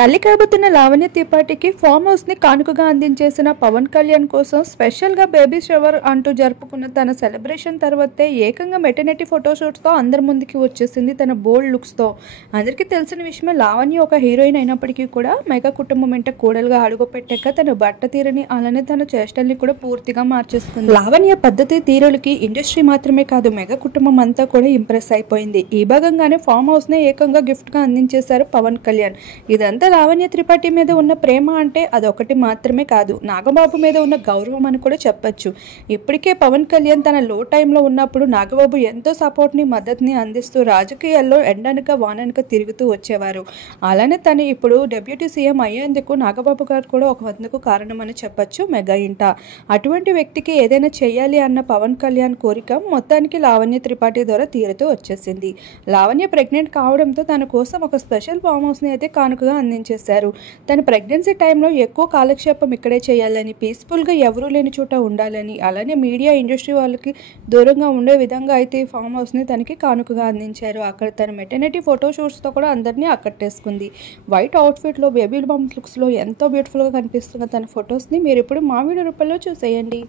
తల్లి కాబోతున్న లావణ్య త్రిపాఠికి ఫామ్ హౌస్ని కానుకగా అందించేసిన పవన్ కళ్యాణ్ కోసం స్పెషల్గా బేబీ షవర్ అంటూ జరుపుకున్న తన సెలబ్రేషన్ తర్వాతే ఏకంగా మెటర్నిటీ ఫోటోషూట్స్తో అందరి ముందుకి వచ్చేసింది తన బోల్డ్ లుక్స్తో. అందరికీ తెలిసిన విషయమే, లావణ్య ఒక హీరోయిన్ అయినప్పటికీ కూడా మెగా కుటుంబం వెంట కూడలుగా అడుగుపెట్టాక తన బట్ట తీరుని అలానే తన చేష్టల్ని కూడా పూర్తిగా మార్చేస్తుంది. లావణ్య పద్ధతి తీరులకి ఇండస్ట్రీ మాత్రమే కాదు, మెగా కుటుంబం అంతా కూడా ఇంప్రెస్ అయిపోయింది. ఈ భాగంగానే ఫామ్ హౌస్నే ఏకంగా గిఫ్ట్గా అందించేశారు పవన్ కళ్యాణ్. ఇదంతా లావణ్య త్రిపాఠి మీద ఉన్న ప్రేమ అంటే అదొకటి మాత్రమే కాదు, నాగబాబు మీద ఉన్న గౌరవం అని కూడా చెప్పొచ్చు. ఇప్పటికే పవన్ కళ్యాణ్ తన లో టైంలో ఉన్నప్పుడు నాగబాబు ఎంతో సపోర్ట్ని మద్దతుని అందిస్తూ రాజకీయాల్లో ఎండనక వాననక తిరుగుతూ వచ్చేవారు. అలానే తను ఇప్పుడు డెప్యూటీ సీఎం అయ్యేందుకు నాగబాబు గారు కూడా ఒక వందకు కారణమని చెప్పొచ్చు మెగా ఇంట. అటువంటి వ్యక్తికి ఏదైనా చేయాలి అన్న పవన్ కళ్యాణ్ కోరిక మొత్తానికి లావణ్య త్రిపాఠి ద్వారా తీరుతూ వచ్చేసింది. లావణ్య ప్రెగ్నెంట్ కావడంతో తన కోసం ఒక స్పెషల్ ఫామ్ హౌస్ని అయితే కానుకగా అందించేశారు. తన ప్రెగ్నెన్సీ టైంలో ఎక్కువ కాలక్షేపం ఇక్కడే చేయాలని, పీస్ఫుల్గా ఎవరూ లేని చోట ఉండాలని, అలానే మీడియా ఇండస్ట్రీ వాళ్ళకి దూరంగా ఉండే విధంగా అయితే ఈ ఫామ్ హౌస్ని తనకి కానుకగా అందించారు. అక్కడ తన మెటర్నిటీ ఫోటోషూట్స్తో కూడా అందరినీ ఆకట్టేసుకుంది. వైట్ అవుట్ఫిట్లో బేబీ బంప్ లుక్స్లో ఎంతో బ్యూటిఫుల్గా కనిపిస్తున్న తన ఫొటోస్ని మీరు ఇప్పుడు మా వీడియో రూపంలో చూసేయండి.